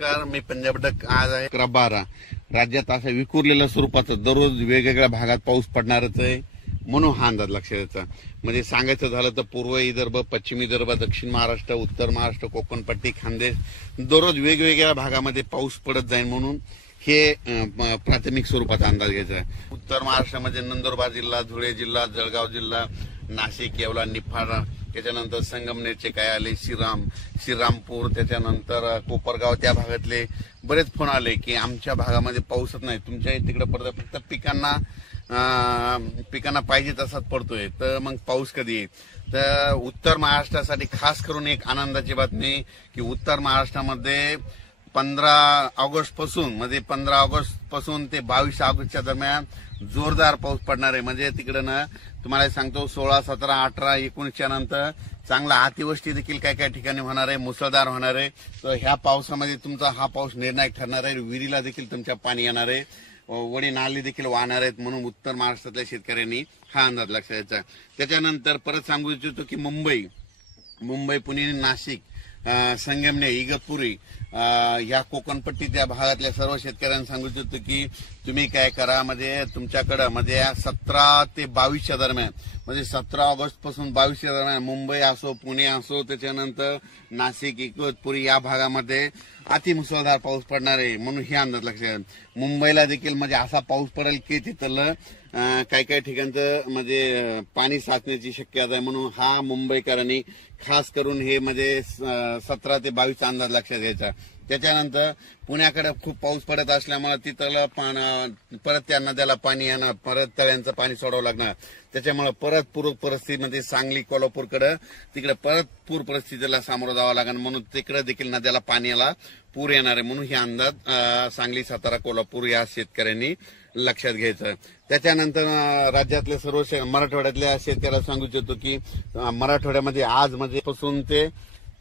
नमस्कार, मी पंजाब डक. आज आहे 11/12. राज्यात असं विखुरलेल्या स्वरूपाचं दररोज वेगवेगळ्या भागात पाऊस पडणारच आहे, म्हणून हा अंदाज लक्षात यायचा. म्हणजे सांगायचं झालं तर पूर्व विदर्भ, पश्चिम विदर्भ, दक्षिण महाराष्ट्र, उत्तर महाराष्ट्र, कोकणपट्टी, खानदेश दररोज वेगवेगळ्या भागामध्ये पाऊस पडत जाईल, म्हणून हे प्राथमिक स्वरूपाचा अंदाज घ्यायचा आहे. उत्तर महाराष्ट्रामध्ये नंदुरबार जिल्हा, धुळे जिल्हा, जळगाव जिल्हा, नाशिक, येवला, निफाड, त्याच्यानंतर संगमनेरचे काय आले, श्रीरामपूर, त्याच्यानंतर कोपरगाव, त्या भागातले बरेच फोन आले की आमच्या भागामध्ये पाऊसच नाही, तुमच्या तिकडे पडतोय, फक्त पिकांना पाहिजे तसाच पडतोय, तर मग पाऊस कधी येईल. तर उत्तर महाराष्ट्रासाठी खास करून एक आनंदाची बातमी की उत्तर महाराष्ट्रामध्ये 15 ऑगस्ट पासून ते 22 ऑगस्टच्या दरम्यान जोरदार पाऊस पडणार आहे. म्हणजे तिकडे ना तुम्हाला सांगतो 16, 17, 18, 19च्या नंतर चांगला अतिवृष्टी देखील काय काय ठिकाणी होणार आहे, मुसळधार होणार आहे. तर ह्या पावसामध्ये तुमचा हा पाऊस निर्णायक ठरणार आहे. विहिरीला देखील तुमच्या पाणी येणार आहे, वडी नाली देखील वाहणार आहेत, म्हणून उत्तर महाराष्ट्रातल्या शेतकऱ्यांनी हा अंदाज लक्षात घ्यायचा. त्याच्यानंतर परत सांगू इच्छितो की मुंबई, पुणे, नाशिक, संगमनेर, इगतपुरी, या कोकणपट्टीच्या भागातल्या सर्व शेतकऱ्यांना सांगू इच्छितो की तुम्ही काय करा, म्हणजे तुमच्याकडं म्हणजे 17 ते 22च्या दरम्यान, म्हणजे 17 ऑगस्ट पासून 22च्या दरम्यान मुंबई असो, पुणे असो, त्याच्यानंतर नाशिक, इगतपुरी या भागामध्ये अतिमुसळधार पाऊस पडणार आहे, म्हणून हे अंदाज लक्षात. मुंबईला देखील म्हणजे असा पाऊस पडेल की तिथलं काही काही ठिकाणचं म्हणजे पाणी साचण्याची शक्यता आहे, म्हणून हा मुंबईकरांनी खास करून हे म्हणजे 17 ते 22 अंदाज लक्षात घ्यायचा. त्याच्यानंतर पुण्याकडे खूप पाऊस पडत असल्यामुळे तिथलं परत त्या नद्याला पाणी येणार, परत तळ्यांचं पाणी सोडावं लागणार, त्याच्यामुळे परत पूर परिस्थितीमध्ये सांगली, कोल्हापूरकडे तिकडे परत पूर परिस्थितीला सामोरं जावं लागणार, म्हणून तिकडे देखील नद्याला पाण्याला पूर येणार आहे, म्हणून हे अंदाज सांगली, सातारा, कोल्हापूर या शेतकऱ्यांनी लक्षात घ्यायचं. त्याच्यानंतर राज्यातले सर्व मराठवाड्यातल्या शेतकऱ्याला सांगू इच्छितो की मराठवाड्यामध्ये आज म्हणजे पासून ते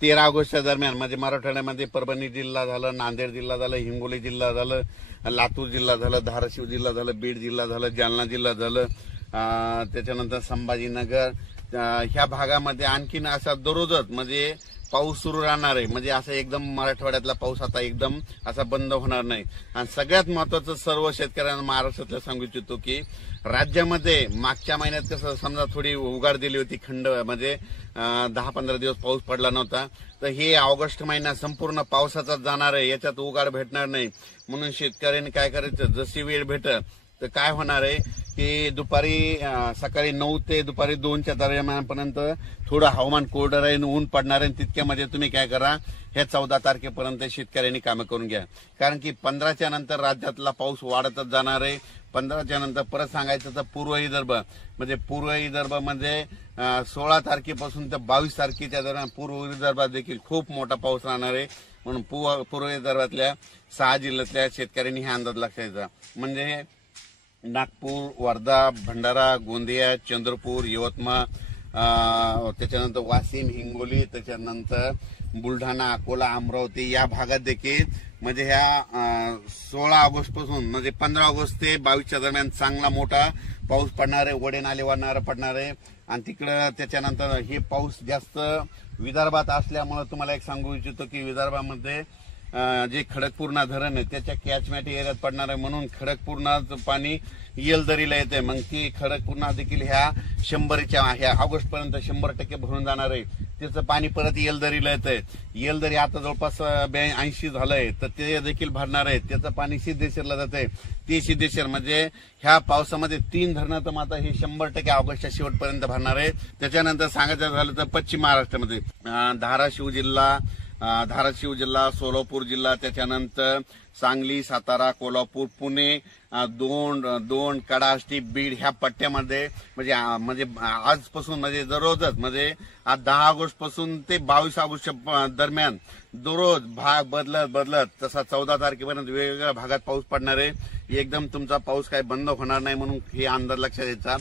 13 ऑगस्टच्या दरम्यान म्हणजे मराठवाड्यामध्ये परभणी जिल्हा झालं, नांदेड जिल्हा झालं, हिंगोली जिल्हा झालं, लातूर जिल्हा झालं, धाराशिव जिल्हा झालं, बीड जिल्हा झालं, जालना जिल्हा झालं, त्याच्यानंतर संभाजीनगर, ह्या भागामध्ये आणखीन असा दररोजच म्हणजे पाऊस सुरू राहणार आहे. म्हणजे असं एकदम मराठवाड्यातला पाऊस आता एकदम असा बंद होणार नाही. आणि सगळ्यात महत्वाचं सर्व शेतकऱ्यांना महाराष्ट्रातलं सांगू इच्छितो की राज्यामध्ये मागच्या महिन्यात कसं समजा थोडी उघाड दिली होती, खंड म्हणजे 10-15 दिवस पाऊस पडला नव्हता, तर हे ऑगस्ट महिना संपूर्ण पावसाचाच जाणार आहे, याच्यात उघाड भेटणार नाही. म्हणून शेतकऱ्यांनी काय करायचं, जशी वेळ भेटत तर काय होणार आहे की सकाळी 9 ते दुपारी 2च्या दरम्यानपर्यंत थोडं हवामान कोरडं राहील, ऊन पडणार आहे. तितक्यामध्ये तुम्ही काय करा, हे 14 तारखेपर्यंत शेतकऱ्यांनी कामं करून घ्या, कारण की 15च्या नंतर राज्यातला पाऊस वाढतच जाणार आहे. 15च्या नंतर परत सांगायचं तर पूर्व विदर्भ म्हणजे 16 तारखेपासून तर 22 तारखेच्या दरम्यान पूर्व विदर्भात देखील खूप मोठा पाऊस राहणार आहे, म्हणून पूर्व विदर्भातल्या 6 जिल्ह्यातल्या शेतकऱ्यांनी हा अंदाज लक्षात घ्यायचा. म्हणजे नागपूर, वर्धा, भंडारा, गोंदिया, चंद्रपूर, यवतमाळ, त्याच्यानंतर वाशिम, हिंगोली, त्याच्यानंतर बुलढाणा, अकोला, अमरावती या भागात देखील म्हणजे ह्या 16 ऑगस्ट पासून म्हणजे 15 ऑगस्ट ते 22च्या दरम्यान चांगला मोठा पाऊस पडणार आहे, वडे नाले वाहणारा पडणार आहे. आणि तिकडं त्याच्यानंतर हे पाऊस जास्त विदर्भात असल्यामुळे तुम्हाला एक सांगू इच्छितो की विदर्भामध्ये जे खडकपूर्णा धरण आहे त्याच्या कॅचमेंट एरियात पडणार आहे, म्हणून खडकपूर्णाचं पाणी येलदरीला येते. मग ती खडकपूर्णा देखील ह्या 100च्या ऑगस्ट पर्यंत 100% भरून जाणार आहे. त्याचं पाणी परत येलदरीला येतंय. येलदरी आता जवळपास 82 झालंय, तर ते देखील भरणार आहे. त्याचं पाणी सिद्धेश्वरला जातंय. ती सिद्धेश्वर म्हणजे ह्या पावसामध्ये 3 धरणं तर आता हे 100% ऑगस्टच्या शेवटपर्यंत भरणार आहे. त्याच्यानंतर सांगायचं झालं तर पश्चिम महाराष्ट्रामध्ये धाराशिव जिल्हा, सोलापूर जिल्हा, त्याच्यानंतर सांगली, सातारा, कोल्हापूर, पुणे, दोन, कडाष्टी, बीड ह्या पट्ट्यामध्ये म्हणजे आजपासून म्हणजे दररोजच म्हणजे आज 10 ऑगस्ट पासून ते 22 ऑगस्ट दरम्यान दररोज भाग बदलत तसा 14 तारखेपर्यंत वेगवेगळ्या भागात पाऊस पडणार आहे. एकदम तुमचा पाऊस काही बंद होणार नाही, म्हणून हे अंदाज लक्षात घ्यायचा.